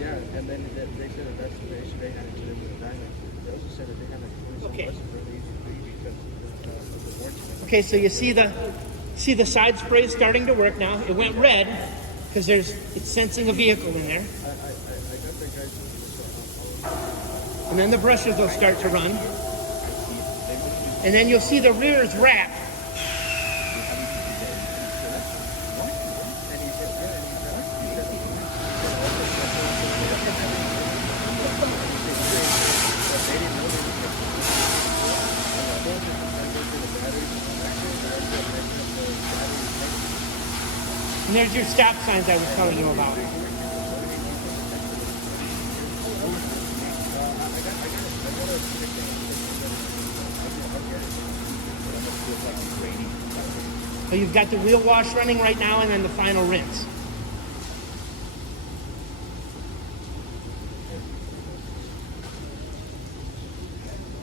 Yeah, and then they said that that's the issue they had to do with the diamond. They also said that they had like 20 really easy because of the warranty. Okay, so you see the side spray is starting to work now. It went red because it's sensing a vehicle in there. I got the guys And then the brushes will start to run. And then you'll see the rear is wrapped. And there's your stop signs I was telling you about. So you've got the wheel wash running right now and then the final rinse.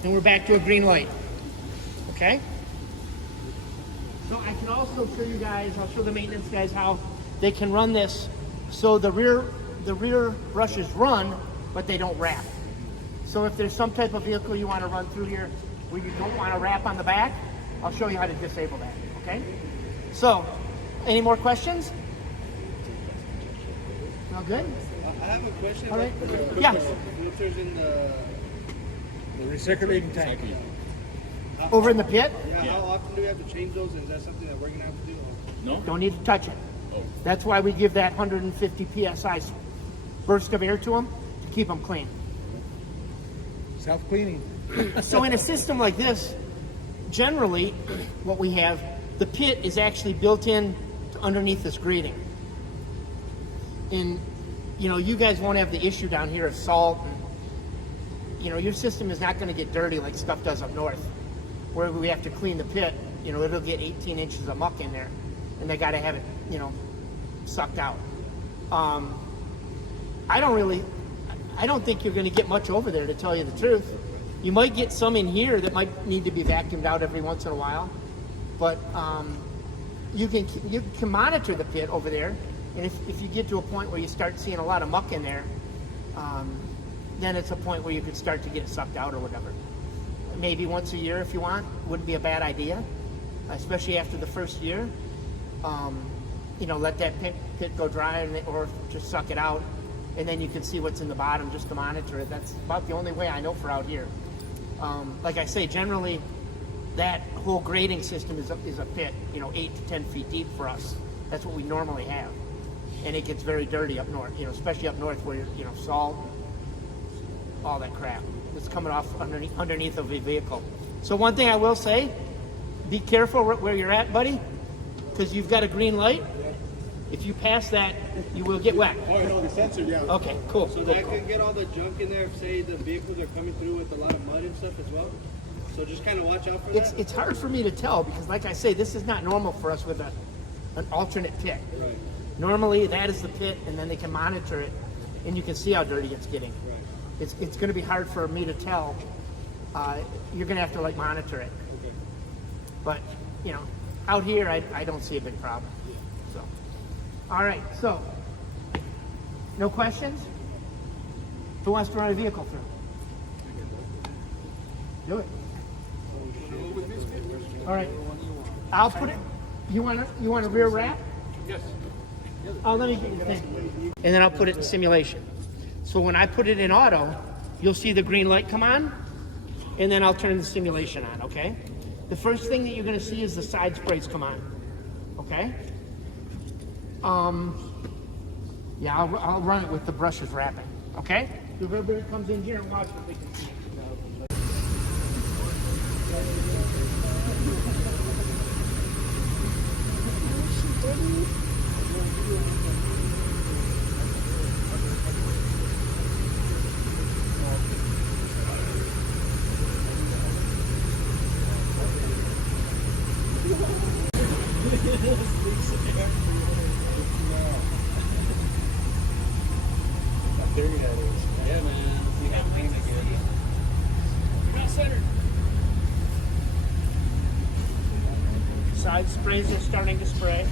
And we're back to a green light. Okay? So I can also show you guys, I'll show the maintenance guys how they can run this so the rear brushes run, but they don't wrap. So if there's some type of vehicle you want to run through here where you don't want to wrap on the back, I'll show you how to disable that, okay? So, any more questions? All good? I have a question. All right. Yeah. Filters in the recirculating tank. Over in the pit? Yeah, how often do we have to change those? Is that something that we're going to have to do? No? Don't need to touch it. Oh. That's why we give that 150 PSI burst of air to them to keep them clean. Self-cleaning. So in a system like this, generally what we have, the pit is actually built in to underneath this grating. And, you know, you guys won't have the issue down here of salt. And, you know, your system is not going to get dirty like stuff does up north, where we have to clean the pit. You know, it'll get 18 inches of muck in there, and they got to have it, you know, sucked out. I don't think you're going to get much over there, to tell you the truth. You might get some in here that might need to be vacuumed out every once in a while, but you can monitor the pit over there, and if you get to a point where you start seeing a lot of muck in there, then it's a point where you could start to get it sucked out or whatever. Maybe once a year if you want, wouldn't be a bad idea, especially after the first year. You know, let that pit go dry or just suck it out, and then you can see what's in the bottom just to monitor it. That's about the only way I know for out here. Like I say, generally that whole grading system is a pit, you know, 8 to 10 feet deep for us. That's what we normally have. And it gets very dirty up north, you know, especially up north where, you know, salt, all that crap that's coming off underneath of a vehicle. So one thing I will say, be careful where you're at, buddy, because you've got a green light. If you pass that, you will get wet. Oh, no, the sensor, yeah. Okay, cool. So that can get all the junk in there if, say, the vehicles are coming through with a lot of mud and stuff as well? So just kind of watch out for that? It's hard for me to tell because, like I say, this is not normal for us with an alternate pit. Right. Normally, that is the pit, and then they can monitor it, and you can see how dirty it's getting. Right. It's going to be hard for me to tell. You're going to have to, like, monitor it. Okay. But, you know, out here, I don't see a big problem. So, all right, so, no questions? Who wants to run a vehicle through? Do it. All right, I'll put it. You want a rear wrap? Yes. Oh, let me get your thing. And then I'll put it in simulation. So when I put it in auto, you'll see the green light come on, and then I'll turn the simulation on, okay? The first thing that you're gonna see is the side sprays come on, okay? Yeah, I'll run it with the brushes wrapping, okay? Whoever comes in here and watches, they can see it. outside. Sprays are starting to spray.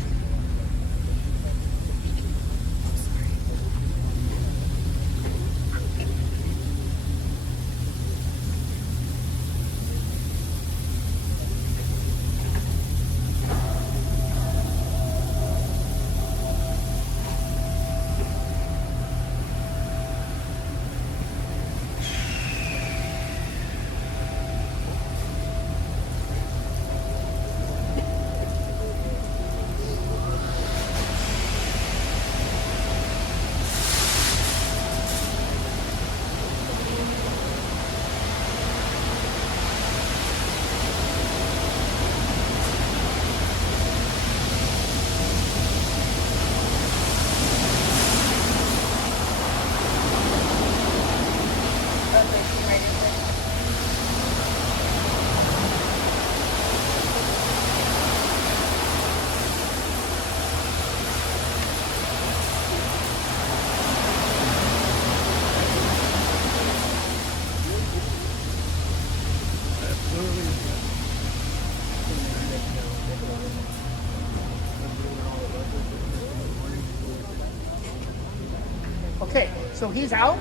Okay, so he's out.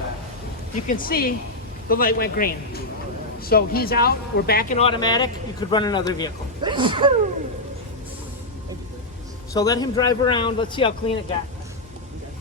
You can see the light went green. So he's out. We're back in automatic. You could run another vehicle. So let him drive around. Let's see how clean it got.